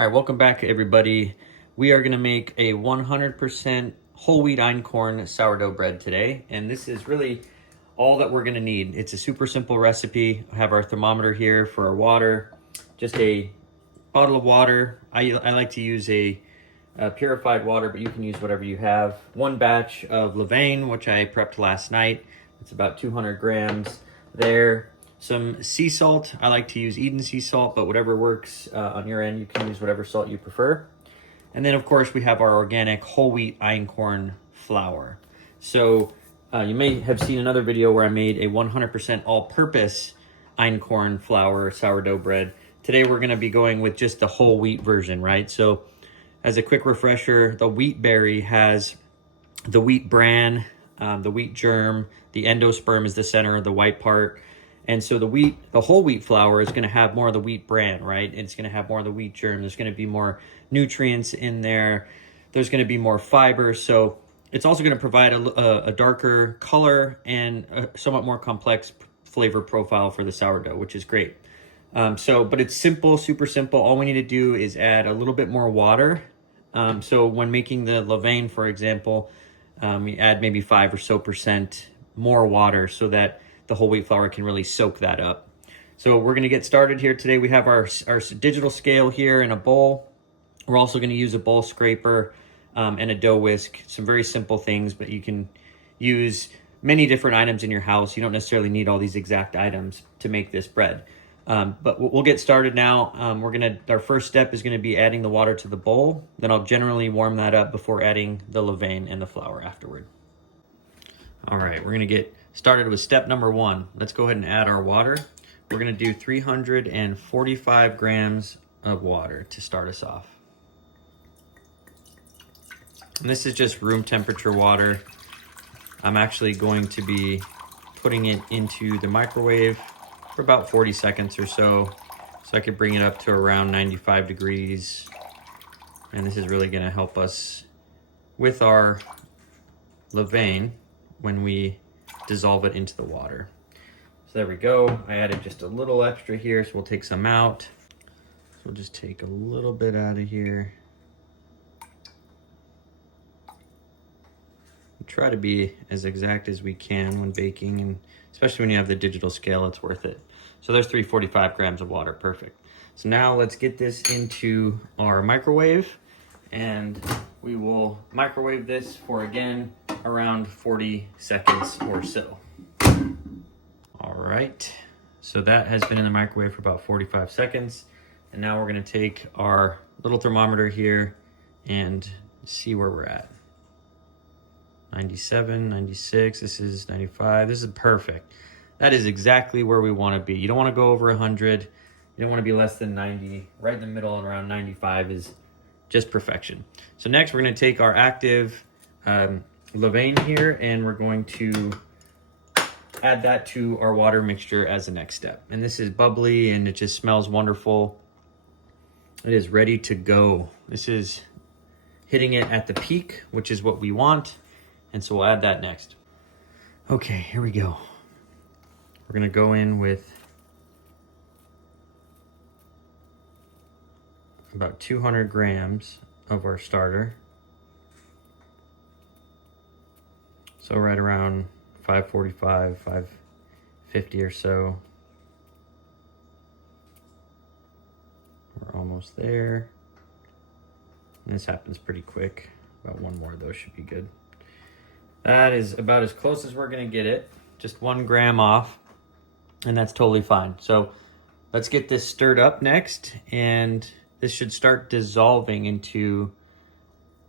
All right, welcome back everybody. We are gonna make a 100% whole wheat einkorn sourdough bread today. And this is really all that we're gonna need. It's a super simple recipe. I have our thermometer here for our water, just a bottle of water. I like to use a purified water, but you can use whatever you have. One batch of Levain, which I prepped last night. It's about 200 grams there. Some sea salt. I like to use Eden sea salt, but whatever works on your end, you can use whatever salt you prefer. And then of course we have our organic whole wheat einkorn flour. So you may have seen another video where I made a 100% all-purpose einkorn flour sourdough bread. Today we're gonna be going with just the whole wheat version, right? So as a quick refresher, the wheat berry has the wheat bran, the wheat germ, the endosperm is the center of the white part. And so the whole wheat flour is going to have more of the wheat bran, right? It's going to have more of the wheat germ. There's going to be more nutrients in there. There's going to be more fiber. So it's also going to provide a darker color and a somewhat more complex flavor profile for the sourdough, which is great. But it's simple, super simple. All we need to do is add a little bit more water. So when making the levain, for example, you add maybe 5% or so more water so that the whole wheat flour can really soak that up. So we're gonna get started here today. We have our digital scale here in a bowl. We're also gonna use a bowl scraper and a dough whisk. Some very simple things, but you can use many different items in your house. You don't necessarily need all these exact items to make this bread. But we'll get started now. Our first step is gonna be adding the water to the bowl. Then I'll generally warm that up before adding the levain and the flour afterward. All right, we're gonna get started with step number 1. Let's go ahead and add our water. We're gonna do 345 grams of water to start us off. And this is just room temperature water. I'm actually going to be putting it into the microwave for about 40 seconds or so I could bring it up to around 95 degrees. And this is really gonna help us with our levain when we dissolve it into the water. So there we go. I added just a little extra here, so we'll take some out. So we'll just take a little bit out of here. We try to be as exact as we can when baking, and especially when you have the digital scale, it's worth it. So there's 345 grams of water, perfect. So now let's get this into our microwave, and we will microwave this for, again, around 40 seconds or so. All right, so that has been in the microwave for about 45 seconds. And now we're gonna take our little thermometer here and see where we're at. 97, 96, this is 95, this is perfect. That is exactly where we wanna be. You don't wanna go over 100, you don't wanna be less than 90. Right in the middle and around 95 is just perfection. So next we're gonna take our active levain here, and we're going to add that to our water mixture as the next step. And this is bubbly and it just smells wonderful. It is ready to go. This is hitting it at the peak, which is what we want. And so we'll add that next. Okay, here we go. We're gonna go in with about 200 grams of our starter. So right around 545, 550 or so. We're almost there. And this happens pretty quick. About one more though should be good. That is about as close as we're gonna get it. Just 1 gram off, and that's totally fine. So let's get this stirred up next, and this should start dissolving into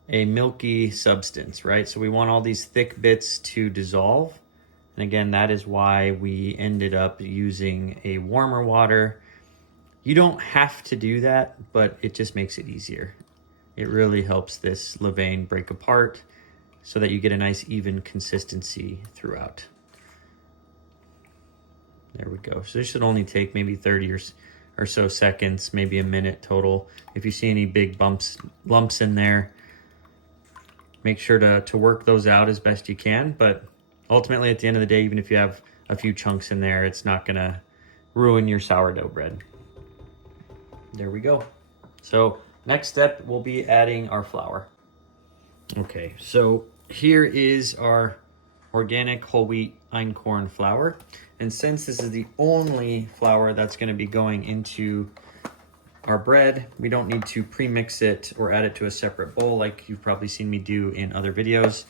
a milky substance, right? So we want all these thick bits to dissolve. And again, that is why we ended up using a warmer water. You don't have to do that, but it just makes it easier. It really helps this levain break apart so that you get a nice even consistency throughout. There we go. So this should only take maybe 30 or so seconds, maybe a minute total. If you see any big lumps in there, make sure to work those out as best you can. But ultimately, at the end of the day, even if you have a few chunks in there, it's not gonna ruin your sourdough bread. There we go. So Next step, we'll be adding our flour. Okay, so here is our organic whole wheat einkorn flour. And since this is the only flour that's gonna be going into our bread, we don't need to pre-mix it or add it to a separate bowl like you've probably seen me do in other videos.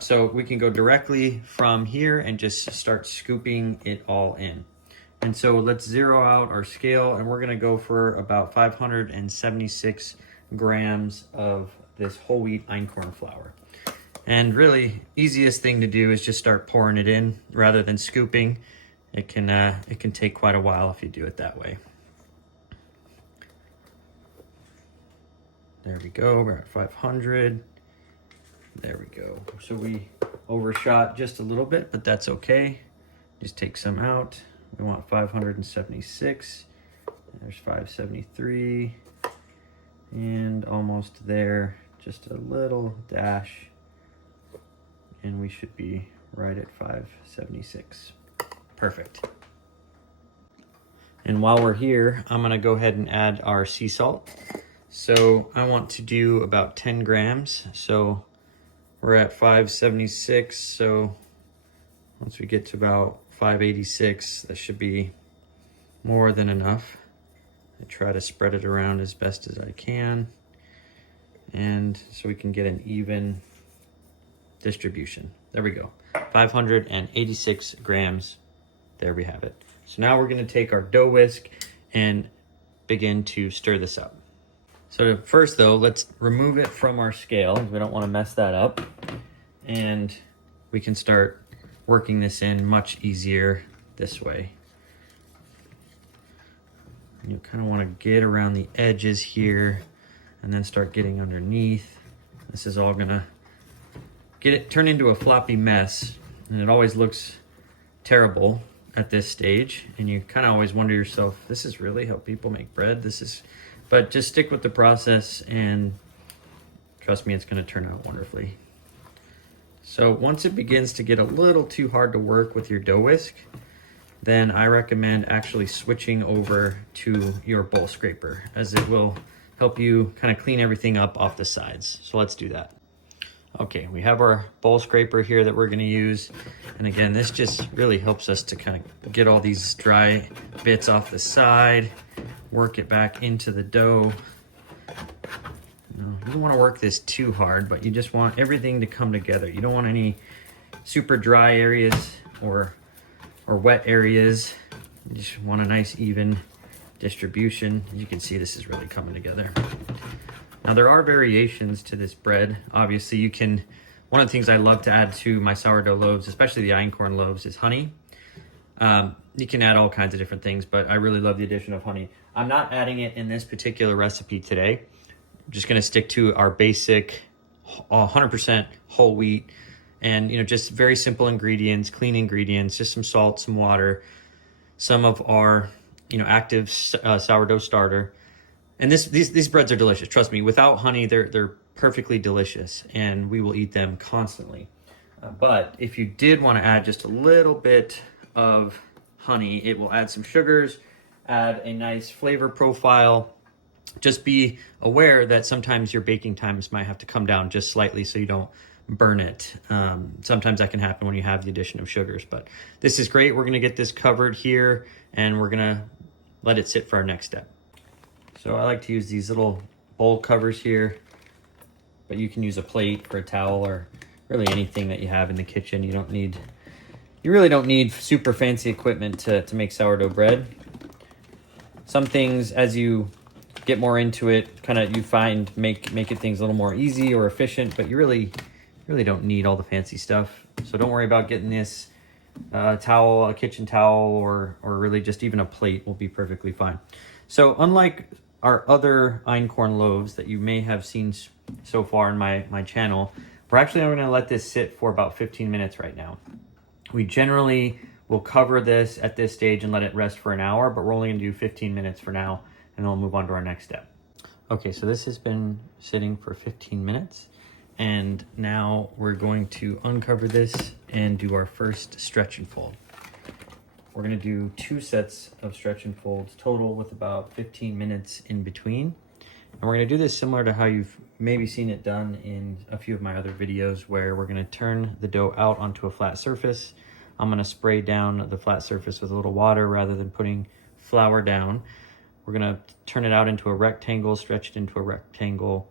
So we can go directly from here and just start scooping it all in. And so let's zero out our scale, and we're gonna go for about 576 grams of this whole wheat einkorn flour. And really, easiest thing to do is just start pouring it in rather than scooping. It can take quite a while if you do it that way. There we go, we're at 500. There we go. So we overshot just a little bit, but that's okay. Just take some out. We want 576. There's 573. And almost there, just a little dash. And we should be right at 576. Perfect. And while we're here, I'm gonna go ahead and add our sea salt. So I want to do about 10 grams. So we're at 576. So once we get to about 586, that should be more than enough. I try to spread it around as best as I can. And so we can get an even distribution. There we go. 586 grams. There we have it. So now we're gonna take our dough whisk and begin to stir this up. So first though, let's remove it from our scale. We don't want to mess that up. And we can start working this in much easier this way. You kind of want to get around the edges here and then start getting underneath. This is all gonna turn into a floppy mess, and it always looks terrible at this stage. And you kind of always wonder yourself, this is really how people make bread? But just stick with the process and trust me, it's gonna turn out wonderfully. So once it begins to get a little too hard to work with your dough whisk, then I recommend actually switching over to your bowl scraper, as it will help you kind of clean everything up off the sides. So let's do that. Okay, we have our bowl scraper here that we're gonna use. And again, this just really helps us to kind of get all these dry bits off the side, work it back into the dough. You don't want to work this too hard, but you just want everything to come together. You don't want any super dry areas or wet areas. You just want a nice even distribution. You can see this is really coming together. Now there are variations to this bread. Obviously one of the things I love to add to my sourdough loaves, especially the einkorn loaves, is honey. You can add all kinds of different things, but I really love the addition of honey. I'm not adding it in this particular recipe today. I'm just gonna stick to our basic 100% whole wheat and just very simple ingredients, clean ingredients, just some salt, some water, some of our active sourdough starter. And these breads are delicious. Trust me, without honey, they're perfectly delicious, and we will eat them constantly. But if you did want to add just a little bit of honey, it will add some sugars, add a nice flavor profile. Just be aware that sometimes your baking times might have to come down just slightly so you don't burn it. Sometimes that can happen when you have the addition of sugars, but this is great. We're gonna get this covered here and we're gonna let it sit for our next step. So I like to use these little bowl covers here, but you can use a plate or a towel or really anything that you have in the kitchen. You really don't need super fancy equipment to make sourdough bread. Some things, as you get more into it, you find make it things a little more easy or efficient, but you really don't need all the fancy stuff. So don't worry about getting this towel, a kitchen towel, or really just even a plate will be perfectly fine. So unlike our other einkorn loaves that you may have seen so far in my channel, we're actually going to let this sit for about 15 minutes right now. We generally will cover this at this stage and let it rest for an hour, but we're only going to do 15 minutes for now, and then we'll move on to our next step. Okay, so this has been sitting for 15 minutes, and now we're going to uncover this and do our first stretch and fold. We're gonna do 2 sets of stretch and folds total with about 15 minutes in between. And we're gonna do this similar to how you've maybe seen it done in a few of my other videos, where we're gonna turn the dough out onto a flat surface. I'm gonna spray down the flat surface with a little water rather than putting flour down. We're gonna turn it out into a rectangle, stretch it into a rectangle,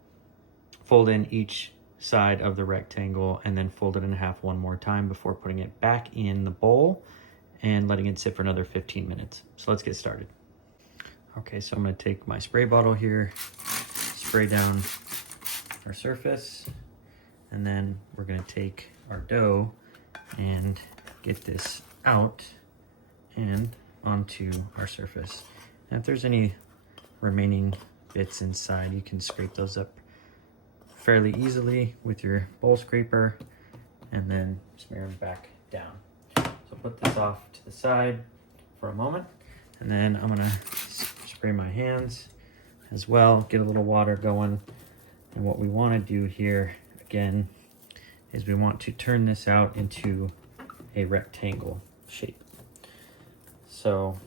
fold in each side of the rectangle, and then fold it in half one more time before putting it back in the bowl and letting it sit for another 15 minutes. So let's get started. Okay, so I'm gonna take my spray bottle here, spray down our surface, and then we're gonna take our dough and get this out and onto our surface. And if there's any remaining bits inside, you can scrape those up fairly easily with your bowl scraper and then smear them back down. So put this off to the side for a moment, and then I'm gonna spray my hands as well, get a little water going. And what we want to do here again is we want to turn this out into a rectangle shape. So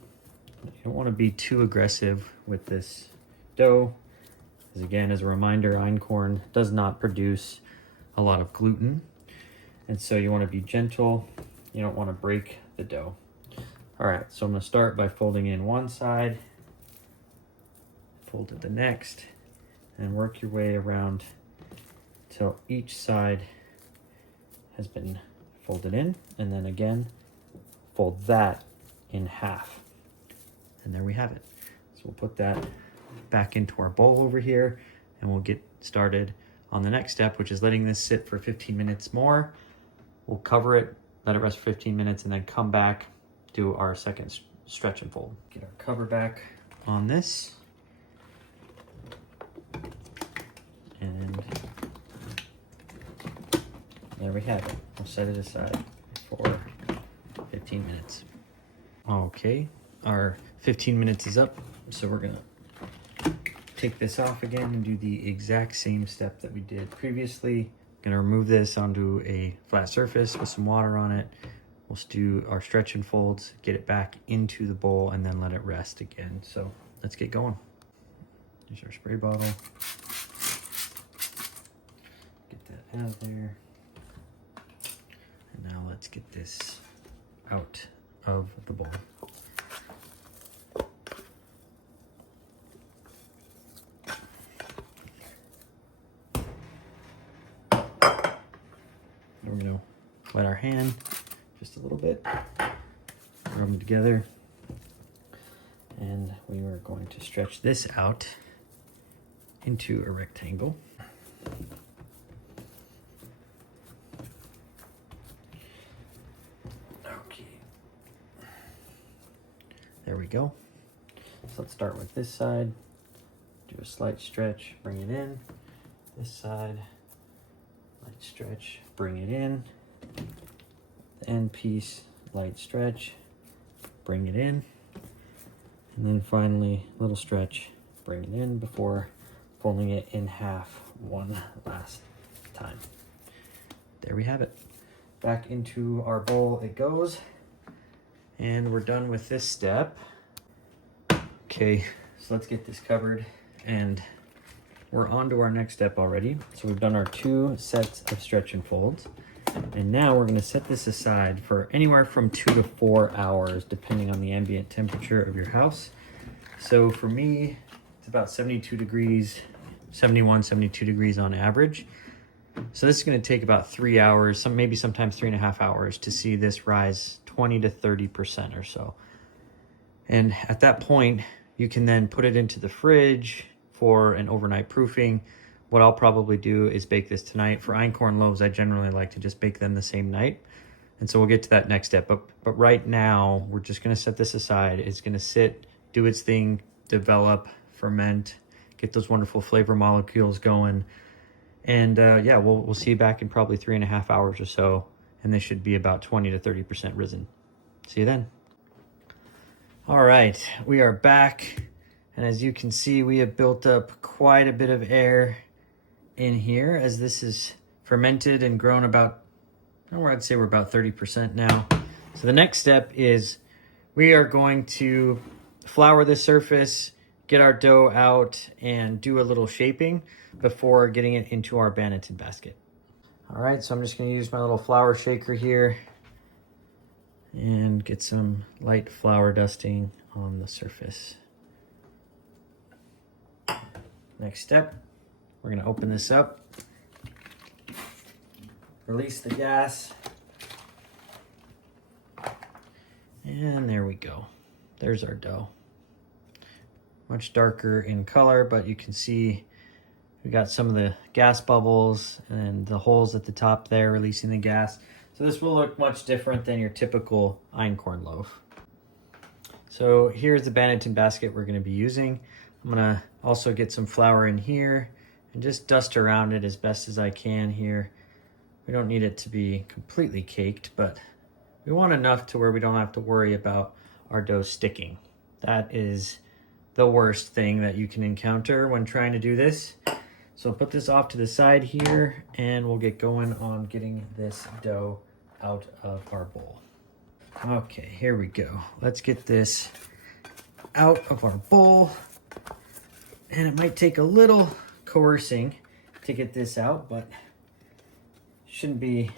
you don't want to be too aggressive with this dough, because again, as a reminder, einkorn does not produce a lot of gluten, and so you want to be gentle. You don't want to break the dough. All right, so I'm going to start by folding in one side, fold to the next, and work your way around till each side has been folded in, and then again fold that in half, and there we have it. So we'll put that back into our bowl over here, and we'll get started on the next step, which is letting this sit for 15 minutes more. We'll cover it, let it rest for 15 minutes, and then come back, do our second stretch and fold. Get our cover back on this, and there we have it. We'll set it aside for 15 minutes. Okay, our 15 minutes is up, so we're gonna take this off again and do the exact same step that we did previously. Gonna remove this onto a flat surface with some water on it. We'll do our stretch and folds, get it back into the bowl, and then let it rest again. So let's get going. Here's our spray bottle. Get that out of there. And now let's get this out of the bowl. We're gonna wet our hand just a little bit, rub them together, and we are going to stretch this out into a rectangle. Okay, there we go. So let's start with this side, do a slight stretch, bring it in. This side, light stretch, bring it in. The end piece, light stretch, bring it in. And then finally, little stretch, bring it in before folding it in half one last time. There we have it. Back into our bowl it goes. And we're done with this step. Okay, so let's get this covered, and we're on to our next step already. So we've done our 2 sets of stretch and folds. And now we're gonna set this aside for anywhere from 2 to 4 hours, depending on the ambient temperature of your house. So for me, it's about 72 degrees, 71, 72 degrees on average. So this is gonna take about 3 hours, maybe sometimes 3.5 hours to see this rise 20 to 30% or so. And at that point, you can then put it into the fridge for an overnight proofing. What I'll probably do is bake this tonight. For einkorn loaves, I generally like to just bake them the same night. And so we'll get to that next step. But right now, we're just gonna set this aside. It's gonna sit, do its thing, develop, ferment, get those wonderful flavor molecules going. And yeah, we'll see you back in probably 3.5 hours or so. And this should be about 20 to 30% risen. See you then. All right, we are back. And as you can see, we have built up quite a bit of air in here as this is fermented and grown about, I'd say we're about 30% now. So the next step is we are going to flour the surface, get our dough out and do a little shaping before getting it into our banneton basket. All right, so I'm just gonna use my little flour shaker here and get some light flour dusting on the surface. Next step, we're gonna open this up, release the gas, and there we go. There's our dough. Much darker in color, but you can see we got some of the gas bubbles and the holes at the top there releasing the gas. So this will look much different than your typical einkorn loaf. So here's the banneton basket we're gonna be using. I'm gonna also get some flour in here and just dust around it as best as I can here. We don't need it to be completely caked, but we want enough to where we don't have to worry about our dough sticking. That is the worst thing that you can encounter when trying to do this. So I'll put this off to the side here and we'll get going on getting this dough out of our bowl. Okay, here we go. Let's get this out of our bowl. And it might take a little coercing to get this out, but shouldn't be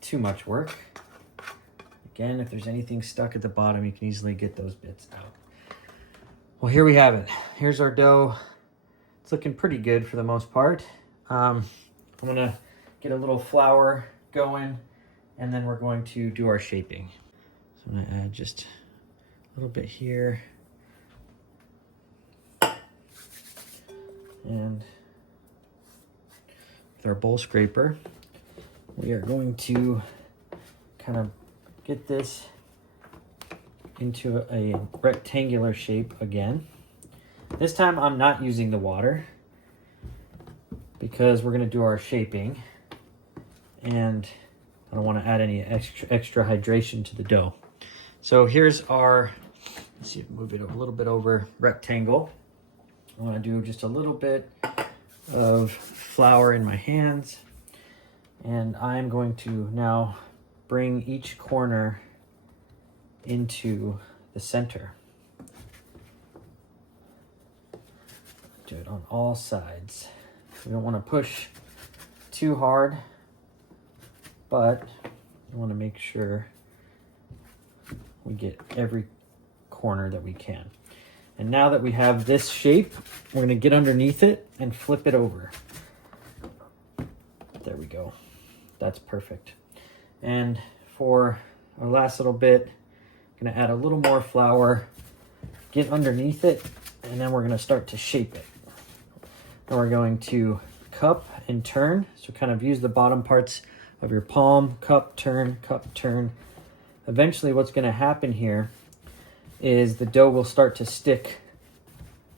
too much work. Again, if there's anything stuck at the bottom, you can easily get those bits out. Well, here we have it. Here's our dough. It's looking pretty good for the most part. I'm gonna get a little flour going and then we're going to do our shaping. So I'm gonna add just a little bit here. And with our bowl scraper, we are going to kind of get this into a rectangular shape again. This time I'm not using the water because we're going to do our shaping and I don't want to add any extra hydration to the dough. So here's our, let's see, move it a little bit over, rectangle. I want to do just a little bit of flour in my hands and I'm going to now bring each corner into the center. Do it on all sides. We don't want to push too hard, but we want to make sure we get every corner that we can. And now that we have this shape, we're going to get underneath it and flip it over. There we go. That's perfect. And for our last little bit, I'm going to add a little more flour, get underneath it, and then we're going to start to shape it. And we're going to cup and turn. So kind of use the bottom parts of your palm, cup, turn, cup, turn. Eventually what's going to happen here is the dough will start to stick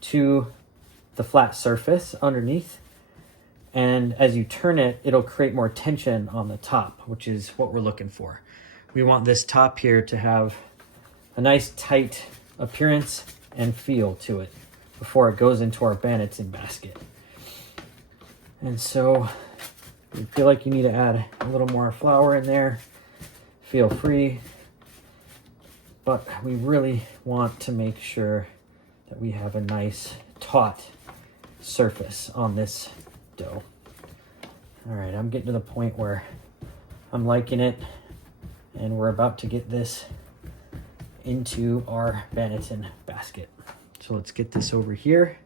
to the flat surface underneath. And as you turn it, it'll create more tension on the top, which is what we're looking for. We want this top here to have a nice tight appearance and feel to it before it goes into our banneton basket. And so if you feel like you need to add a little more flour in there, feel free. But we really want to make sure that we have a nice taut surface on this dough. All right, I'm getting to the point where I'm liking it and we're about to get this into our banneton basket. So let's get this over here.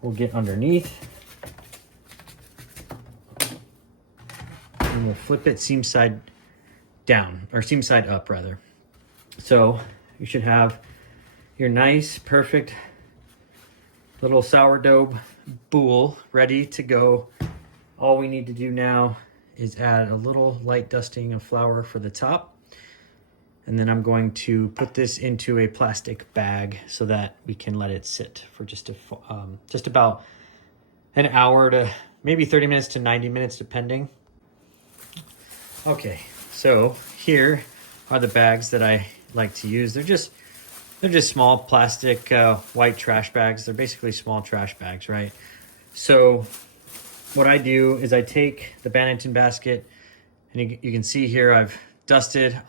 We'll get underneath and we'll flip it seam side down, or seam side up rather. So you should have your nice, perfect little sourdough boule ready to go. All we need to do now is add a little light dusting of flour for the top. And then I'm going to put this into a plastic bag so that we can let it sit for just about an hour to maybe 30 minutes to 90 minutes, depending. Okay, so here are the bags that I like to use. They're just small plastic white trash bags. They're basically small trash bags, right? So what I do is I take the banneton basket, and you can see here I've dusted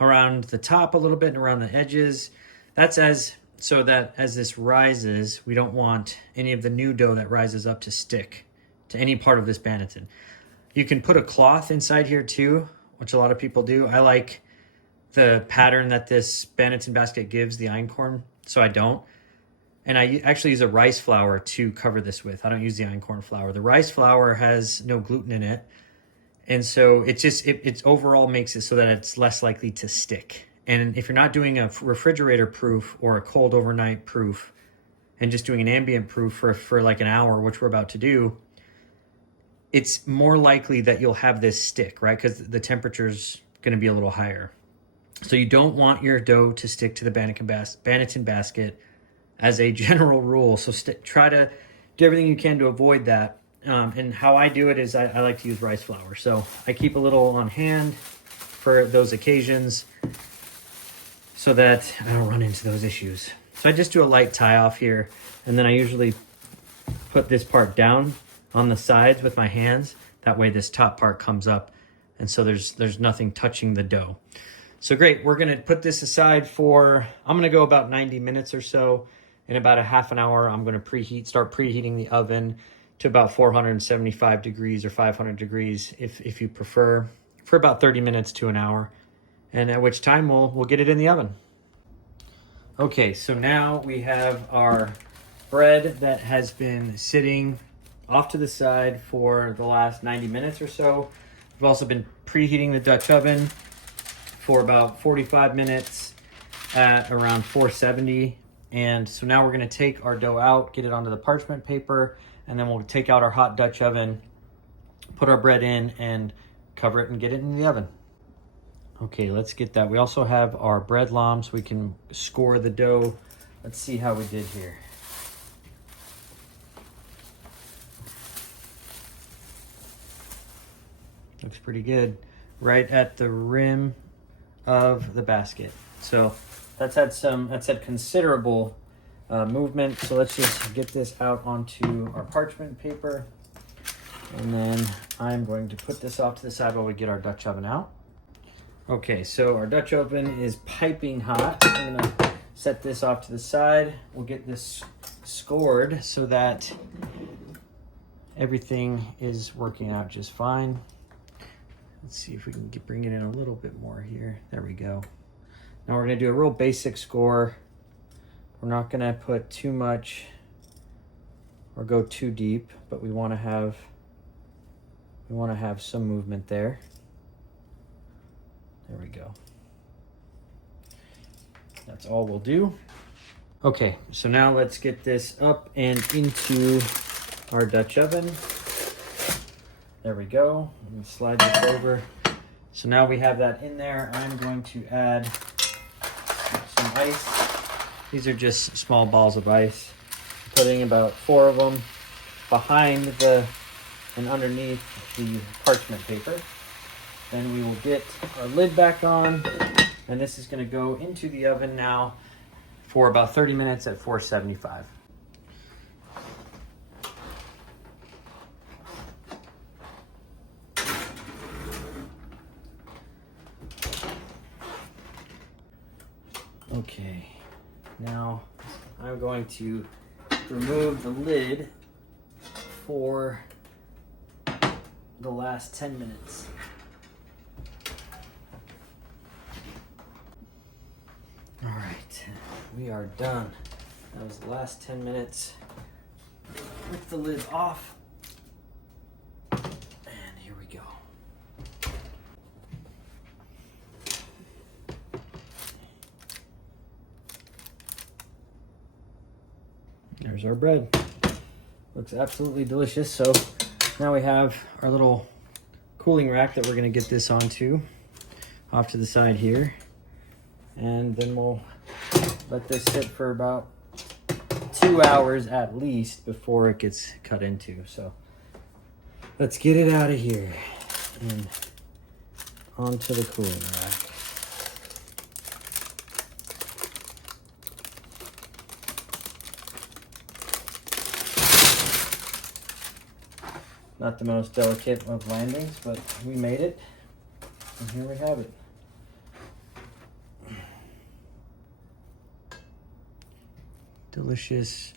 around the top a little bit and around the edges. That's as so that as this rises, we don't want any of the new dough that rises up to stick to any part of this banneton. You can put a cloth inside here too, which a lot of people do. I like the pattern that this banneton basket gives, the einkorn, so I don't. And I actually use a rice flour to cover this with. I don't use the einkorn flour. The rice flour has no gluten in it. And so it overall makes it so that it's less likely to stick. And if you're not doing a refrigerator proof or a cold overnight proof and just doing an ambient proof for like an hour, which we're about to do, it's more likely that you'll have this stick, right? Because the temperature's going to be a little higher. So you don't want your dough to stick to the banneton basket as a general rule. So try to do everything you can to avoid that. And how I do it is I like to use rice flour. So I keep a little on hand for those occasions so that I don't run into those issues. So I just do a light tie off here, and then I usually put this part down on the sides with my hands. That way this top part comes up, and so there's nothing touching the dough. So great, we're gonna put this aside for, I'm gonna go about 90 minutes or so. In about a half an hour, I'm gonna start preheating the oven to about 475 degrees or 500 degrees if you prefer, for about 30 minutes to an hour. And at which time we'll get it in the oven. Okay, so now we have our bread that has been sitting off to the side for the last 90 minutes or so. We've also been preheating the Dutch oven for about 45 minutes at around 470. And so now we're gonna take our dough out, get it onto the parchment paper, and then we'll take out our hot Dutch oven, put our bread in, and cover it and get it in the oven. Okay, let's get that. We also have our bread lamb so we can score the dough. Let's see how we did here. Looks pretty good. Right at the rim of the basket. So that's had considerable movement. So let's just get this out onto our parchment paper. And then I'm going to put this off to the side while we get our Dutch oven out. Okay, so our Dutch oven is piping hot. I'm gonna set this off to the side. We'll get this scored so that everything is working out just fine. Let's see if we can bring it in a little bit more here. There we go. Now we're gonna do a real basic score. We're not gonna put too much or go too deep, but we wanna have some movement there. There we go. That's all we'll do. Okay, so now let's get this up and into our Dutch oven. There we go. Let me slide this over. So now we have that in there. I'm going to add some ice. These are just small balls of ice. Putting about 4 of them behind and underneath the parchment paper. Then we will get our lid back on, and this is going to go into the oven now for about 30 minutes at 475. Okay, now I'm going to remove the lid for the last 10 minutes. All right, we are done. That was the last 10 minutes with the lid off. And here we go. There's our bread. Looks absolutely delicious. So now we have our little cooling rack that we're gonna get this onto off to the side here. And then we'll let this sit for about 2 hours at least before it gets cut into. So let's get it out of here and onto the cooling rack. Not the most delicate of landings, but we made it, and here we have it. delicious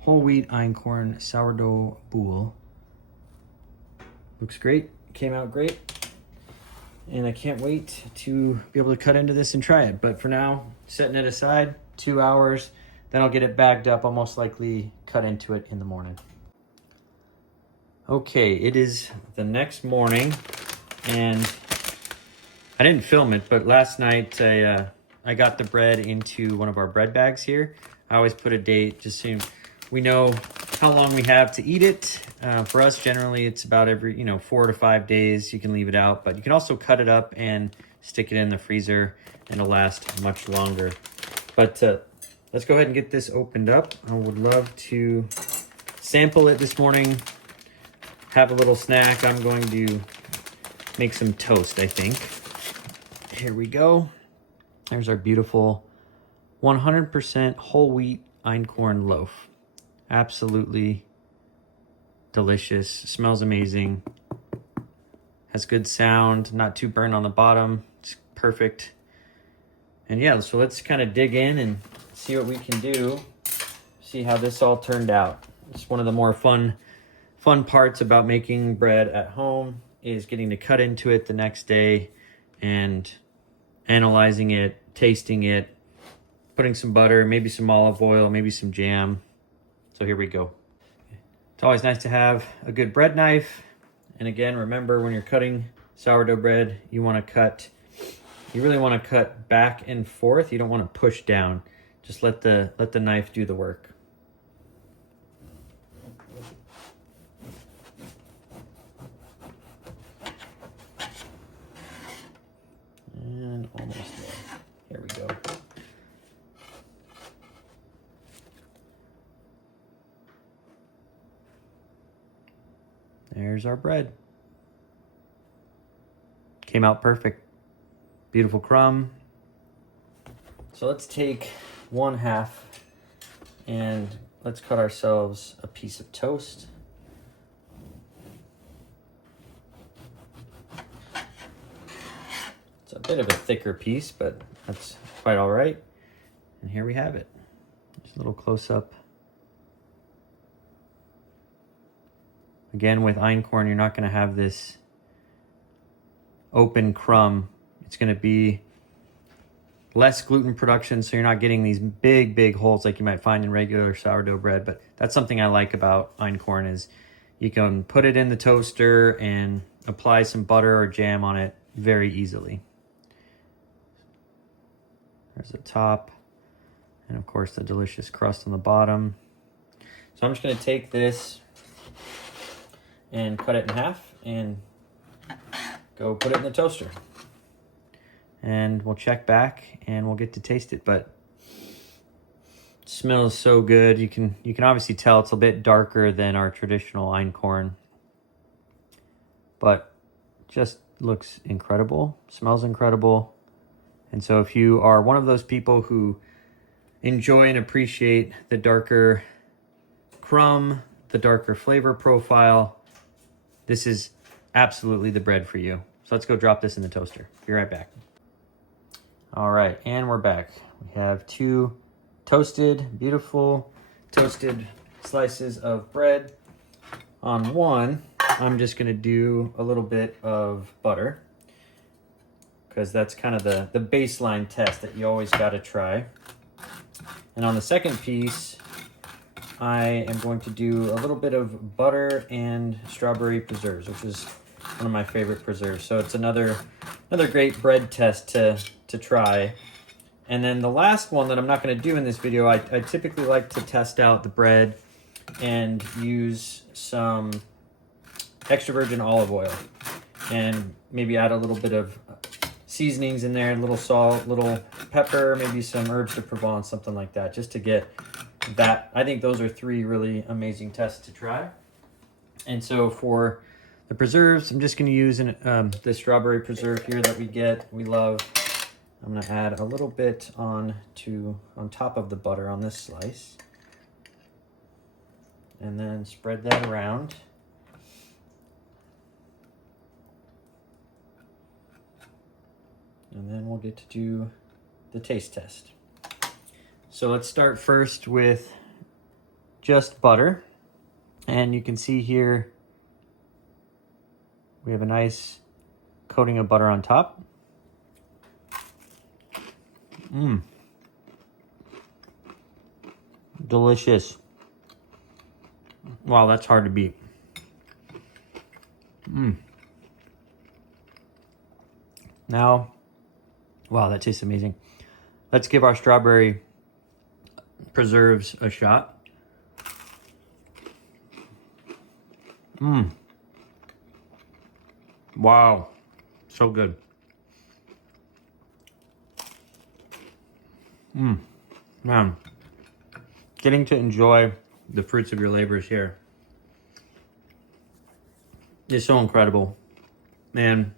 whole wheat einkorn sourdough boule. Looks great, came out great. And I can't wait to be able to cut into this and try it. But for now, setting it aside, 2 hours, then I'll get it bagged up. I'll most likely cut into it in the morning. Okay, it is the next morning, and I didn't film it, but last night I got the bread into one of our bread bags here. I always put a date just so we know how long we have to eat it. For us, generally, it's about every 4 to 5 days. You can leave it out, but you can also cut it up and stick it in the freezer, and it'll last much longer. But let's go ahead and get this opened up. I would love to sample it this morning, have a little snack. I'm going to make some toast, I think. Here we go. There's our beautiful 100% whole wheat einkorn loaf. Absolutely delicious, smells amazing, has good sound, not too burnt on the bottom. It's perfect. And yeah, so let's kind of dig in and see what we can do, see how this all turned out. It's one of the more fun parts about making bread at home is getting to cut into it the next day and analyzing it, tasting it, putting some butter, maybe some olive oil, maybe some jam. So here we go. It's always nice to have a good bread knife. And again, remember when you're cutting sourdough bread, you really want to cut back and forth. You don't want to push down. Just let the knife do the work. And almost there. Here we go. There's our bread. Came out perfect. Beautiful crumb. So let's take 1/2 and let's cut ourselves a piece of toast. It's a bit of a thicker piece, but that's quite all right. And here we have it. Just a little close up. Again, with einkorn, you're not going to have this open crumb. It's going to be less gluten production, so you're not getting these big holes like you might find in regular sourdough bread. But that's something I like about einkorn is you can put it in the toaster and apply some butter or jam on it very easily. There's the top, and of course the delicious crust on the bottom. So I'm just going to take this and cut it in half and go put it in the toaster. And we'll check back and we'll get to taste it, but it smells so good. You can obviously tell it's a bit darker than our traditional einkorn, but just looks incredible, smells incredible. And so if you are one of those people who enjoy and appreciate the darker crumb, the darker flavor profile, this is absolutely the bread for you. So let's go drop this in the toaster. Be right back. All right, and we're back. We have 2 beautiful toasted slices of bread. On one, I'm just gonna do a little bit of butter because that's kind of the baseline test that you always gotta try. And on the second piece, I am going to do a little bit of butter and strawberry preserves, which is one of my favorite preserves. So it's another great bread test to try. And then the last one that I'm not going to do in this video, I typically like to test out the bread and use some extra virgin olive oil and maybe add a little bit of seasonings in there, a little salt, little pepper, maybe some herbs de Provence, something like that, just to get that. I think those are 3 really amazing tests to try. And so for the preserves, I'm just going to use the strawberry preserve here that we love. I'm going to add a little bit on top of the butter on this slice, and then spread that around. And then we'll get to do the taste test. So let's start first with just butter. And you can see here, we have a nice coating of butter on top. Delicious. Wow, that's hard to beat. Now, wow, that tastes amazing. Let's give our strawberry preserves a shot. Wow, so good. Man, getting to enjoy the fruits of your labors here is so incredible. And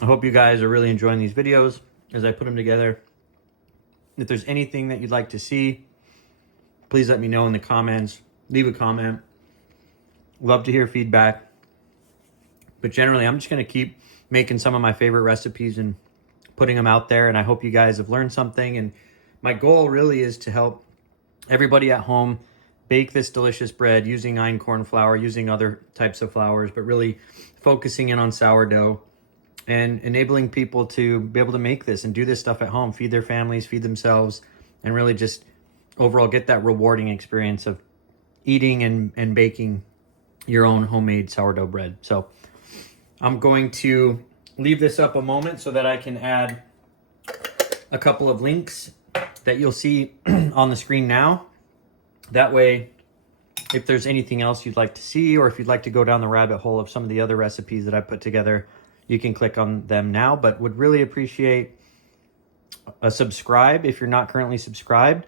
I hope you guys are really enjoying these videos as I put them together. If there's anything that you'd like to see, please let me know in the comments. Leave a comment. Love to hear feedback. But generally, I'm just going to keep making some of my favorite recipes and putting them out there. And I hope you guys have learned something. And my goal really is to help everybody at home bake this delicious bread using einkorn flour, using other types of flours, but really focusing in on sourdough and enabling people to be able to make this and do this stuff at home, feed their families, feed themselves, and really just overall get that rewarding experience of eating and baking your own homemade sourdough bread. So I'm going to leave this up a moment so that I can add a couple of links that you'll see on the screen now. That way, if there's anything else you'd like to see, or if you'd like to go down the rabbit hole of some of the other recipes that I put together, you can click on them now. But would really appreciate a subscribe if you're not currently subscribed.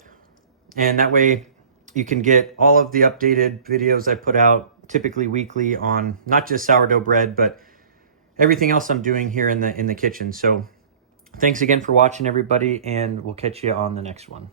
And that way you can get all of the updated videos I put out typically weekly on not just sourdough bread, but everything else I'm doing here in the kitchen. So thanks again for watching, everybody, and we'll catch you on the next one.